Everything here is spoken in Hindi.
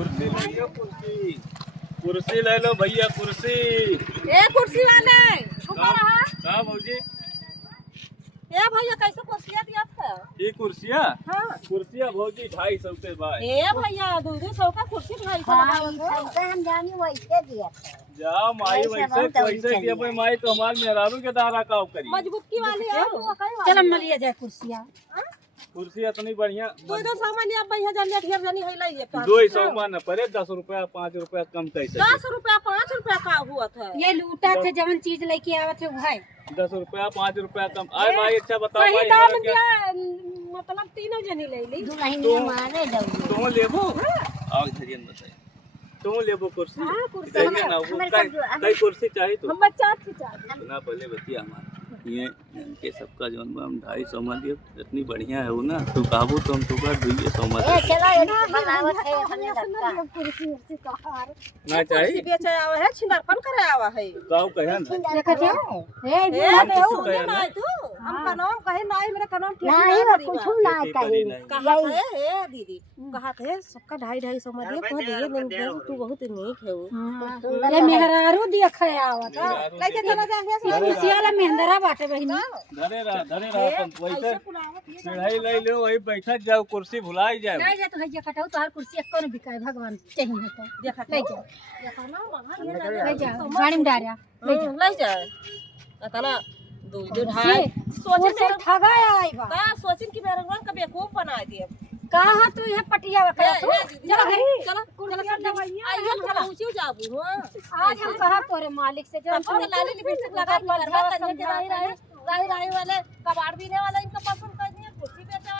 कुर्सी ले लो कुर्सी। कुर्सी ले लो भैया कुर्सी। ए कुर्सी वाले ऊपर रहा। कहाँ भौजी? ए भैया कैसे कुर्सियाँ दिया था? ये कुर्सियाँ? हाँ। कुर्सियाँ भौजी 250 के बाद। ए भैया 200 का कुर्सी 250 का हम जानी वैसे दिया था। जाओ माई वैसे वैसे दिया भाई माई तो हमारे मेहरारू के दारा का करी। मजबूत की वाली है वो कई वाली। चल मलिया जाए कुर्सियाँ। कुर्सी इतनी बढ़िया। 200 सामान या भैया जानिए ढेर जानी है लाई 200 मान पड़े 10 रुपया 5 रुपया कम कैसे? 10 रुपया 5 रुपया का हुआ था। ये लूटा थे जवन चीज लेके आवत थे वही 10 रुपया 5 रुपया कम। आए भाई अच्छा बताओ सही भाई दाम हमारा क्या? दिया मतलब तीनों जनी ले ली। दुल्हनिया मारे जाऊंगी। तुम लेबो? आओ इधर बताइए। तुम लेबो कुर्सी? हाँ, कुर्सी चाहिए ना वो कई कुर्सी चाहिए तो। हम बच्चा थी चाह। सुना पहले बतिया हमारा ये इनके सबका जो हम 250 में दिए इतनी बढ़िया है वो ना तू काबू तो हम तो कर 200 में ए चला ये बनावत है अपने लगता। कुर्सी उर्सी का हार ना चाहिए बेचे आवा है छिंदरपन करे आवा है। गाँव कहे ना देखा थे ए ए हम बे किसको सुन कहे ना ना? तू हम का नाम कहे ना मेरा का नाम ठीक नहीं ना कुछ ना कहीं कहा है ए दीदी कहा थे सबका 250 में दे को दिए दिन तू बहुत नीक है वो। ये मेहरारू देखा आवत लेके चला जा है कुर्सियाला मेहंदरा बाटे बहिनी। धरे रहा अपन वैसे चढ़ाई ले लो वही बैठा जाओ कुर्सी भुला जाओ। नहीं जा तो हइया कटाऊ तोहार कुर्सी कौन बिकाए भगवान चाहिए तो देखा ले जा देखा ना ले जा गाड़ी में डारिया ले जा अतना 2 ढाई सोचे से ठगा आई बा ता सोचिन की मेरा रंग का बेवकूफ बना दिए। कहा तू ये पटिया वकरा तू चलो घरी चलो चलो आइए चलो ऊंची जाबू हां आज हम कहा तोरे मालिक से जो अपन लाली लिपस्टिक लगा के करवा करने के राही वाले कबाड़ बीने वाला इनका पसंद